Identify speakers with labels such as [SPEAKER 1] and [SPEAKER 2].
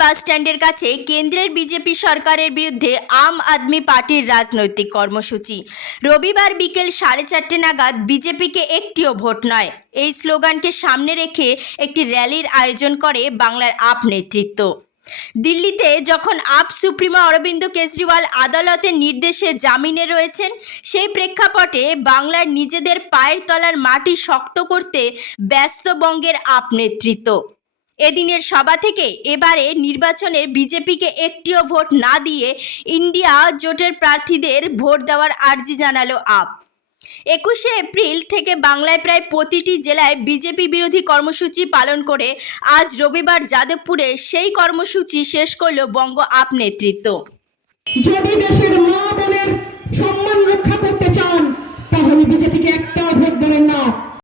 [SPEAKER 1] বাস স্ট্যান্ডের কাছে কেন্দ্রের বিজেপি সরকারের বিরুদ্ধে আম আদমি পার্টির রাজনৈতিক কর্মসূচি। রবিবার বিকেল সাড়ে চারটে নাগাদ বিজেপিকে একটিও ভোট নয়। এই স্লোগানকে সামনে রেখে একটি র্যালির আয়োজন করে বাংলার আপ নেতৃত্ব। দিল্লিতে যখন আপ সুপ্রিমো অরবিন্দ কেজরিওয়াল আদালতের নির্দেশে জামিনে রয়েছেন, সেই প্রেক্ষাপটে বাংলার নিজেদের পায়ের তলার মাটি শক্ত করতে ব্যস্ত বঙ্গের আপ নেতৃত্ব। এদিনের সভা থেকে এবারে নির্বাচনে বিজেপিকে একটিও ভোট না দিয়ে ইন্ডিয়া জোটের প্রার্থীদের ভোট দেওয়ার আর্জি জানালো আপ। একুশে এপ্রিল থেকে বাংলায় প্রায় প্রতিটি জেলায় বিজেপি বিরোধী কর্মসূচি পালন করে আজ রবিবার যাদবপুরে সেই কর্মসূচি শেষ করল বঙ্গ আপ নেতৃত্ব।